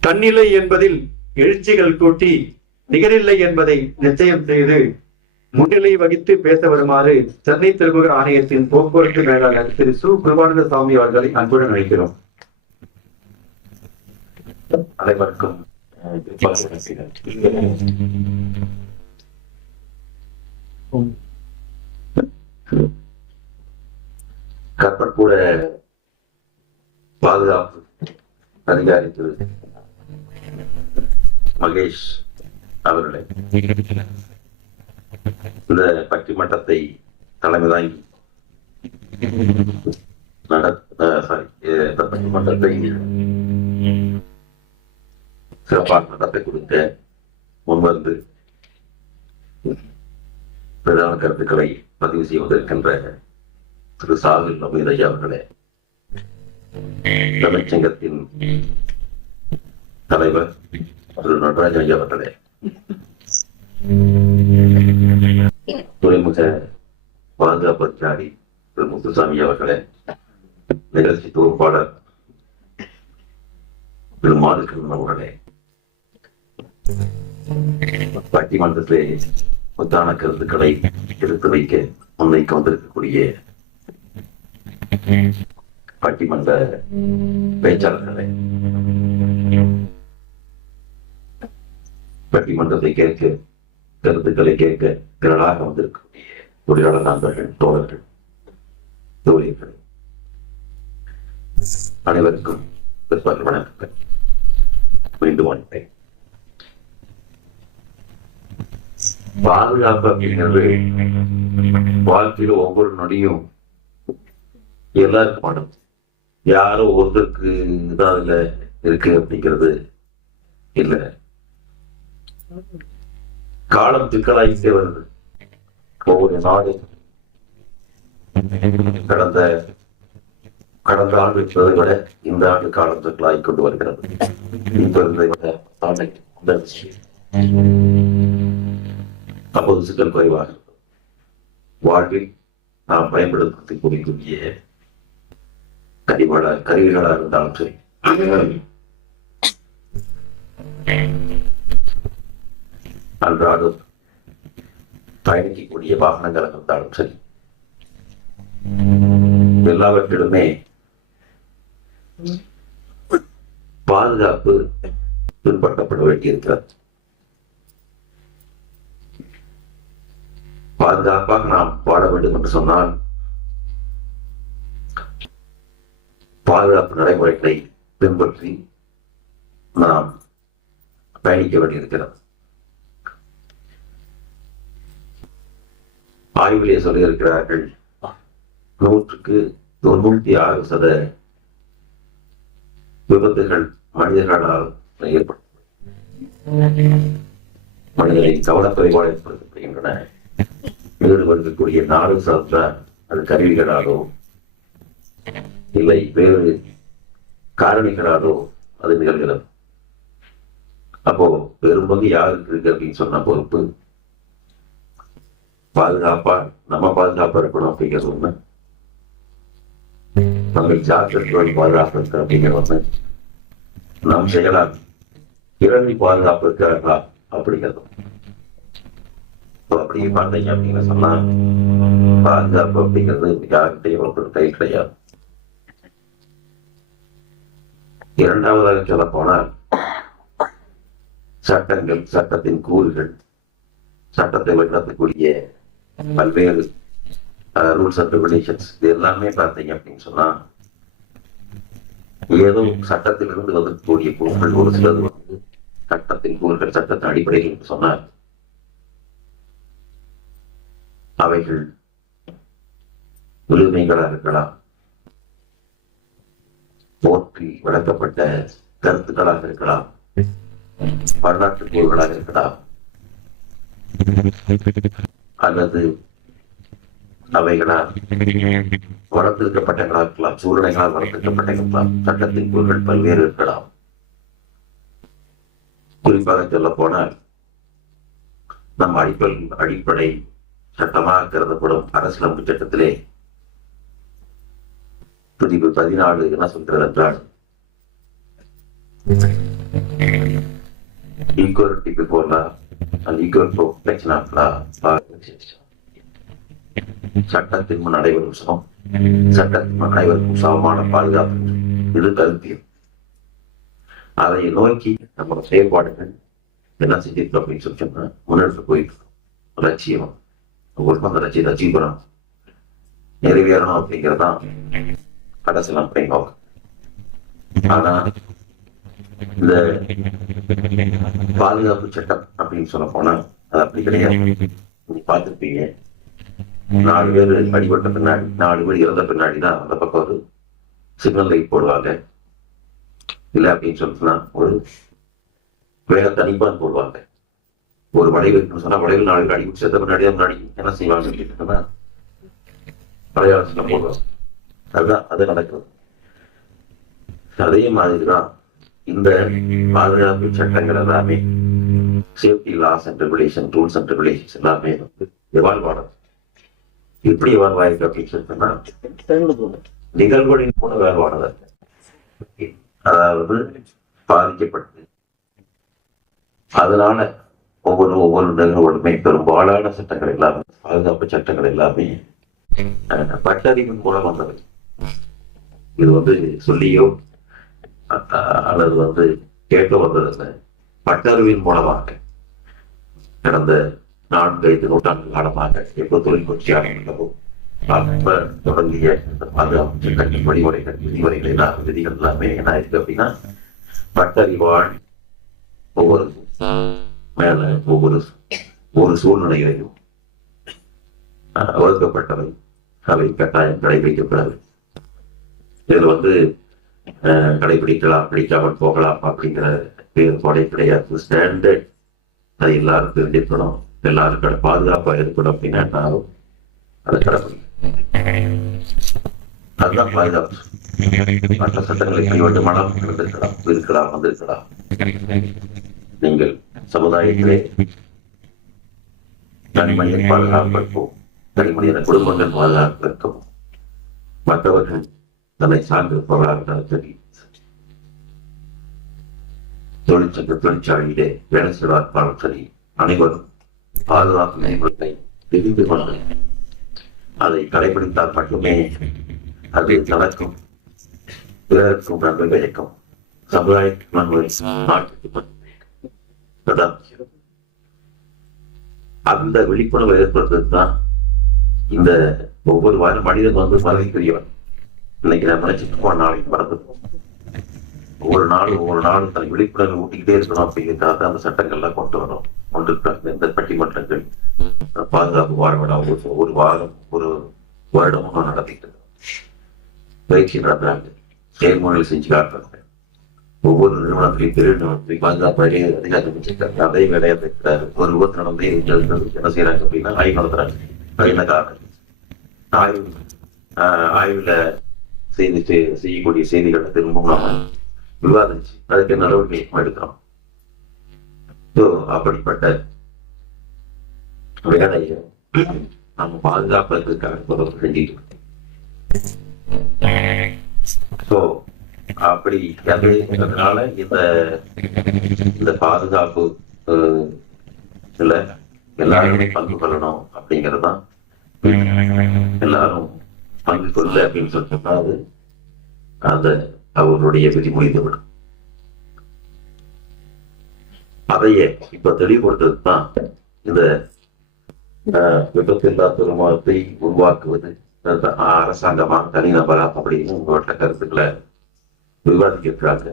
தன்னிலை என்பதில் எழுச்சிகள் கூட்டி நிகரில்லை என்பதை நிச்சயம் செய்து முன்னிலை வகித்து பேச வருமாறு சென்னை திருமுக ஆணையத்தின் போக்குவரத்து மேலாளர் திரு சு. குருவானந்த சாமி அவர்களை அன்புடன் அழைக்கிறோம். அனைவருக்கும் கற்பற்கூட பாதுகாப்பு அதிகாரித்து மகேஷ் அவர்களே இந்த பட்டிமன்றத்தை தலைமை தாங்கி சாரி இந்த பட்டிமன்றத்தை சிறப்பாக நடத்தை கொடுக்க முன்வந்து பிரதான கருத்துக்களை பதிவு செய்வதற்கின்ற திரு சாகுல் நபீர் ஐயா அவர்களே தமிழ்ச்சங்கத்தின் தலைவர் திரு நடராஜன் ஐயா அவர்களே. துறைமுக பாதுகாப்பு அதிகாரி திரு முத்துசாமி அவர்களே நிகழ்ச்சி தொகுப்பாளர் திரு மாதுக்கன் அவர்களே. பட்டிமன்றத்திலே முத்தான கருத்துக்களை எடுத்து வைக்க முன்வைக்க வந்திருக்கக்கூடிய பட்டிமன்ற பேச்சாளர்களே பட்டிமன்றத்தை கேட்க கருத்துக்களை கேட்க திரளாக வந்திருக்கக்கூடிய தொழிலாளர் நண்பர்கள் தோழர்கள் தோழியர்கள் அனைவருக்கும் வணக்கங்கள். மீண்டும் வந்தேன் பாதுகாப்பு அப்படிங்கிறது வாழ்க்கையில ஒவ்வொரு நொடியும் எல்லாருக்கும் படும் யாரோ ஒருத்தருக்கு தான் அதுல இருக்கு அப்படிங்கிறது இல்ல. காலம் சிக்கலாகிட்டே வருது. ஒவ்வொரு நாடும் கடந்த கடந்த ஆண்டு இருப்பதை விட இந்த ஆண்டு காலம் சிக்கலாகி கொண்டு வருகிறது. இப்ப விட அப்போது சிக்கல் குறைவாக இருக்கும். வாழ்வில் நாம் பயன்படுத்தக்கூடிய கனிவள கருவிகளாக இருந்தாலும் சரி. அன்றாடம் பயணிக்கக்கூடிய வாகனங்களாக இருந்தாலும் சரி. எல்லாவற்றிலுமே பாதுகாப்பு பின்பற்றப்பட வேண்டியிருக்கிறது. பாதுகாப்பாக நாம் வாழ வேண்டும் என்று சொன்னால் பாதுகாப்பு நடைமுறைகளை பின்பற்றி நாம் பயணிக்க வேண்டியிருக்கிறது. ஆய்விலே சொல்லியிருக்கிறார்கள் நூற்றுக்கு தொண்ணூத்தி ஆறு சத விபத்துகள் மனிதர்களால் ஏற்படும் மனிதனை கவனக்குறைவாக ஏற்படுத்தப்படுகின்றன. ஈடுபடுத்தக்கூடிய நாடு சார்ந்த அது கருவிகளாலோ இல்லை வேறு காரணிகளாலோ அது நிகழ்கிறது. அப்போ பெரும்பங்கு யாருக்கு இருக்கு அப்படின்னு சொன்ன பொறுப்பு? பாதுகாப்பா நம்ம பாதுகாப்பா இருக்கணும் அப்படிங்கிறது ஒண்ணு நம்ம ஜாக்கிரதை பாதுகாப்பு இருக்கு அப்படிங்கிறது ஒண்ணு நாம் செய்யலாம். இறங்கி பாதுகாப்பு இருக்கிறார்களா? அப்படிங்கிறது. அப்படி பார்த்தீங்க அப்படின்னு சொன்னா பாதுகாப்பு அப்படிங்கிறது யார்கிட்டையும் ஒரு கை கிடையாது. இரண்டாவதாக சொல்ல போனால் சட்டங்கள் சட்டத்தின் கூறுகள் சட்டத்தை வழிநடத்தக்கூடிய பல்வேறு ரூல்ஸ் அண்ட் ரெகுலேஷன்ஸ் இது எல்லாமே பார்த்தீங்க அப்படின்னு சொன்னா ஏதோ சட்டத்திலிருந்து வந்திருக்கக்கூடிய கூறுகள் ஒரு சிலது வந்து சட்டத்தின் கூறுகள் சட்டத்தின் அடிப்படையில் என்று சொன்னால் அவைகள் உரிமைகளாக இருக்கலாம். போற்றி வழங்கப்பட்ட கருத்துக்களாக இருக்கலாம். வரலாற்று கூறுகளாக இருக்கலாம். அல்லது அவைகளால் வளர்த்திருக்கப்பட்டங்களாக இருக்கலாம் சூழ்நிலைகளால் வளர்த்திருக்கப்பட்டிருக்கலாம் சட்டத்தின் கூறுகள் பல்வேறு இருக்கலாம். குறிப்பாக சொல்ல போனால் நம் அடிப்படை அடிப்படை சட்டமாக கருதப்படும் அரசியலமைப்பு சட்டத்திலே பிரிவு பதினாலு என்ன சொல்கிறது என்றால் equality before law and equal protection of law சட்டத்தின் முன் அனைவரும் சமம். சட்டத்தின் முன் அனைவருக்கும் சமமான பாதுகாப்பு இது கருத்தியம் அதை நோக்கி நம்ம செயல்பாடுகள் என்ன செஞ்சிருக்கோம் அப்படின்னு சொல்லி சொன்னா முன்னெடுத்து போயிட்டு இருக்கோம். லட்சியம். உங்களுக்கு அந்த லட்சியத்தை அச்சீவ் பண்ணணும் நிறைவேறணும் அப்படிங்கிறதான் கடைசி நம்ம ஆனா இந்த பாதுகாப்பு சட்டம் அப்படின்னு சொல்ல போனா அது அப்படி கிடையாது. நீங்க பார்த்திருப்பீங்க. நாலு பேர் அடிபட்ட பின்னாடி நாலு பேர் இறந்த பின்னாடி தான் அந்த பக்கம் ஒரு சிக்னல் லைட் போடுவாங்க. இல்ல அப்படின்னு சொல்லிட்டுனா ஒரு வேக தனிப்பான் போடுவாங்க. ஒரு வளைவு இருக்குன்னு சொன்னா வளைவு நாலு அடிபட்டு செத்த பின்னாடி தான் முன்னாடி என்ன செய்வாங்க அப்படின்னு சொன்னா பழைய போடுவாங்க. அதுதான் அது நடக்குது. அதே மாதிரிதான் இந்த பாதுகாப்பு சட்டங்கள் எல்லாமே safety laws and regulation rules and regulations எல்லாமே வந்து எவால்வ் ஆனது எப்படி எவால்வ் ஆயிருக்கு அப்படின்னு சொன்னா நிகழ்வுகளின் மூலம் எவால்வ் ஆனது அதாவது பாதிக்கப்பட்டு அதனால ஒவ்வொரு ஒவ்வொரு நிகழ்வுகளுமே பெரும்பாலான சட்டங்கள் எல்லாமே பாதுகாப்பு சட்டங்கள் எல்லாமே அஹ், பட்டறிவின் மூலம் வந்தது. இது வந்து சொல்லியோ அஹ், அல்லது வந்து கேட்க வந்ததில்லை. பட்டறிவின் மூலமாக கடந்த நான்கு ஐந்து நூற்றாண்டு காலமாக எப்போ தொழில் புரட்சியாக தொடங்கிய இந்த பாதுகாப்பு சட்டங்கள் வழிமுறைகள் விதிமுறைகள் எல்லாம் விதிகள் எல்லாமே என்ன இருக்கு அப்படின்னா பட்டறிவாள் ஒவ்வொரு மேல ஒவ்வொரு ஒரு சூழ்நிலையிலையும் அஹ், ஒதுக்கப்பட்டவை. அவை கட்டாயம் கடைபிடிக்கப்படாது. இதில் வந்து கடைபிடிக்கலாம் பிடிக்காமல் போகலாம் அப்படிங்கிற வேறுபாடே கிடையாது. ஸ்டாண்டர்ட் அது எல்லாருக்கும் இருக்கணும் எல்லாருக்கும் பாதுகாப்பா இருக்கணும் அப்படின்னா அதை கடைபிடிக்கணும் அதுதான் பாதுகாப்பு. மற்ற சட்டங்களை கைவிட்டு மனம் இருந்திருக்கலாம் இருக்கலாம் வந்திருக்கலாம். நீங்கள் சமுதாயத்திலே தனிமனிதன் பாதுகாப்பிற்கும் தனிமனிதன குடும்பங்கள் பாதுகாப்பிற்கும் மற்றவர்கள் தன்னை சார்ந்திருப்பவர்களாக சரி தொழிற்சங்க தொழிற்சாலையிலே வேலை செய்வார்கள் சரி அனைவரும் பாதுகாப்பு நெறிமுறைகளை தெரிந்து கொண்டு அதை கடைபிடித்தால் மட்டுமே அது தனக்கும் பிறருக்கும் நன்மை கிடைக்கும் சமுதாயத்துக்கு நன்மை நாட்டுக்கு அதான் அந்த விழிப்புணர்வு ஏற்படுத்துறது தான் இந்த ஒவ்வொரு வாரம் மனிதன் வந்து மறதிக்குரியவன் இன்னைக்கு நான் நினைச்சிட்டு நாளைக்கு மறந்துருப்போம் ஒவ்வொரு நாளும் ஒவ்வொரு நாளும் தன் விழிப்புணர்வு ஊட்டிக்கிட்டே இருக்கணும் அப்படிங்கிறதுக்காக அந்த சட்டங்கள்லாம் கொண்டு வரும். கொண்டு இருக்காங்க. இந்த பட்டிமன்றங்கள். பாதுகாப்பு வார விழா ஒரு ஒரு வாரம் ஒரு வருடம் நடத்திட்டு பயிற்சி நடத்துறாங்க. செயல்முறைகள் செஞ்சு காட்டுறாங்க. ஒவ்வொரு நிறுவனத்திலையும் பெரிய நிறுவனத்திலையும் பாதுகாப்பு அதிக அதிகாரம் வச்சிருக்காங்க. அதே வேலையை இருக்கிறாரு ஒரு விபத்து நடந்து என்ன செய்யறாங்க அப்படின்னா ஆய்வு நடத்துறாங்க. என்ன காரணம்? ஆய்வு ஆஹ் ஆய்வுல செய்து செய்யக்கூடிய செய்திகளை திரும்பவும் விவாதிச்சு அதுக்கு நடவடிக்கை எடுக்கிறோம். அப்படிப்பட்ட வேலையை நம்ம பாதுகாப்பதற்காக தொடர்பு செஞ்சுட்டு அப்படி அதனால இந்த இந்த பாதுகாப்பு அஹ், இதுல எல்லாருமே பங்கு கொள்ளணும் அப்படிங்கிறதுதான். எல்லாரும் பங்கு கொள்ள அப்படின்னு சொல்லி சொன்னால் அந்த அவருடைய விதி விடும் அதையே இப்ப தெளிவுபடுத்துறது தான் இந்த ஆஹ், விபத்தில்லா திருமணத்தை உருவாக்குவது. அரசாங்கமா தனிநபரா அப்படின்னு உங்களோட கருத்துக்களை விவாதிக்கிறாங்க.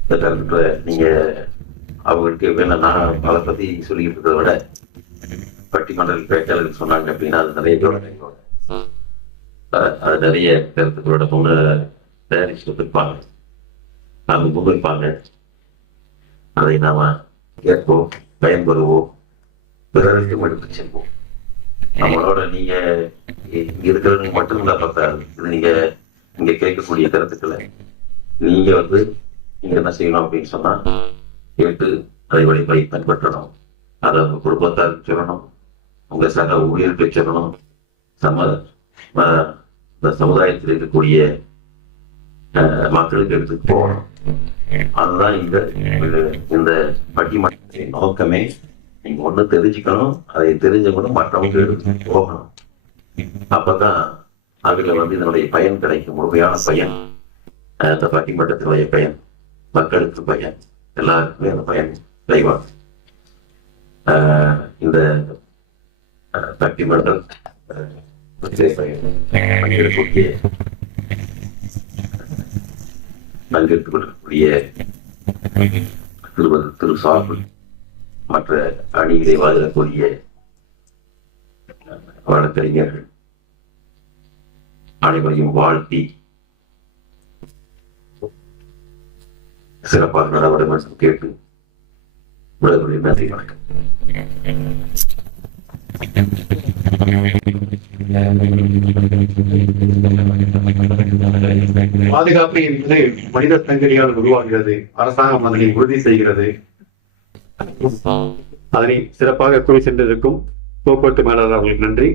இந்த கருத்துக்களை நீங்க அவங்களுக்கு வேணா நான் அதை பத்தி சொல்லிக்கிட்டு இருக்கிறத விட பட்டிமன்ற பேச்சாளர்கள் சொன்னாங்க. அப்படின்னா அது நிறைய பேரோட அஹ், அது நிறைய கருத்துக்களோட முன்ன தயாரிச்சு வந்திருப்பாங்க நாம முன்வைப்பாங்க அதை நாம கேட்போம் பயன்பெறுவோம் பிறருக்கும் எடுத்து செல்வோம். நம்மளோட நீங்க இங்க இருக்கிறவங்க மட்டும் இல்ல பார்த்தா இது நீங்க இங்க கேட்கக்கூடிய கருத்துக்களை நீங்க வந்து நீங்க என்ன செய்யணும் அப்படின்னு சொன்னா கேட்டு அதை வழிபடி பின்பற்றணும் அதை உங்க குடும்பத்தாருக்கு சொல்லணும். உங்க சக ஊழியர் பெற்றவனும் சம இந்த சமுதாயத்தில் இருக்கக்கூடிய அஹ், மக்களுக்கு எடுத்து போகணும். அதுதான் இந்த இந்த பட்டிமன்றத்தின் நோக்கமே. நீங்க ஒண்ணு தெரிஞ்சுக்கணும் அதை தெரிஞ்சவங்களும் மற்றவங்க எடுத்து போகணும். அப்பதான் அதுல வந்து இதனுடைய பயன் கிடைக்கும் முழுமையான பயன். அஹ், இந்த பட்டிமன்றத்தினுடைய பயன் மக்களுக்கு பயன் எல்லாருக்குமே அந்த பயன் விளைவாங்க ஆஹ் இந்த பட்டிமன்றம் ஆஹ், பங்கேற்கக்கூடிய பங்கேற்கக்கூடிய திரு சார்பு மற்ற அணியிலே வாழக்கூடிய வழக்கறிஞர்கள் அனைவரையும் வாழ்த்தி சிறப்பாக நடவடிக்கை கேட்டு விடைபெறுகிறேன். நன்றி வணக்கம் பாதுகாப்பு என்பது மனித சங்கதியால் உருவாகிறது. அரசாங்கம் அதனை உறுதி செய்கிறது. அதனை சிறப்பாக கூறி சென்றதற்கும் போக்குவரத்து மேலாளர் அவர்களுக்கு நன்றி.